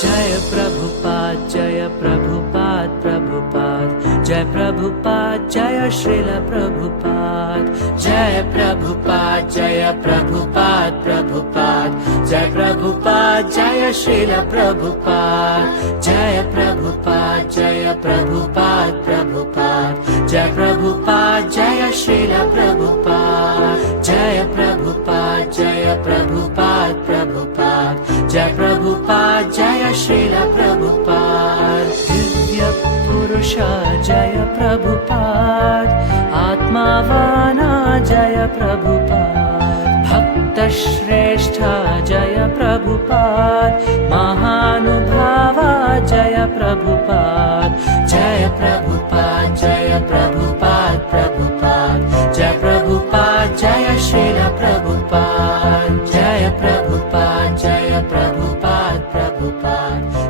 जय प्रभुपाद जय प्रभुपाद प्रभुपाद जय प्रभुपाद जय श्रील प्रभुपाद जय प्रभुपाद जय प्रभुपाद प्रभुपाद जय प्रभुपाद जय श्रील प्रभुपाद जय प्रभुपाद जय प्रभुपाद प्रभुपाद जय प्रभुपाद जय श्रील प्रभुपाद जय प्रभुपाद जय प्रभुपाद प्रभुपाद जय प्रभुपाद जय श्रील प्रभुपाद दिव्य पुरुष जय प्रभुपाद आत्मावाना जय प्रभुपाद भक्त श्रेष्ठ जय प्रभुपाद महानुभावा जय प्रभुपाद जय प्रभुपाद जय प्रभुपाद प्रभुपाद जय प्रभुपाद जय श्रील प्रभुपाद जय प्रभुपाद जय प्रभुपाद प्रभुपाद